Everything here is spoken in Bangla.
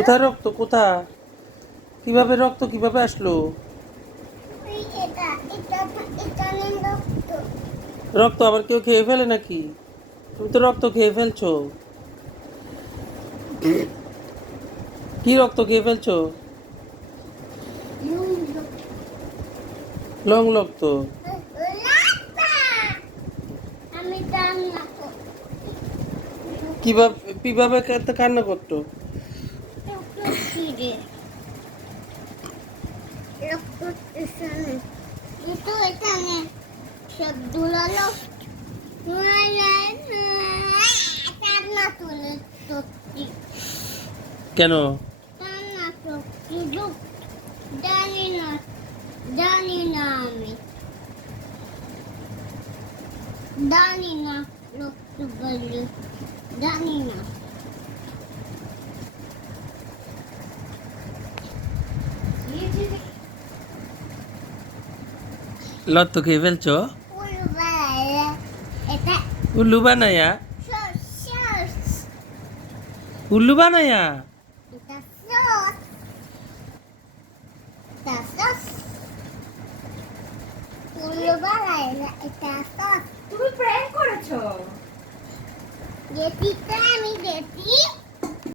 কোথায় রক্ত? কোথায়? কিভাবে রক্ত কিভাবে আসলো? রক্ত আবার কেউ খেয়ে ফেলে নাকি? তুমি তো রক্ত খেয়ে ফেলছো। কি রক্ত খেয়ে ফেলছো? লং রক্ত। কিভাবে কিভাবে কান্না করতো? কেন? জানি না, জানি না, আমি জানি না রক্ত বলে, জানি না। লত্ত খেয়ে ফেলছো? এটা উল্লু বানায়া? উল্লু বানায়া? এটা সস, এটা সস, উল্লু বানায় না, এটা সস। তুমি প্র্যাঙ্ক করেছো। গেছি তো আমি গেছি।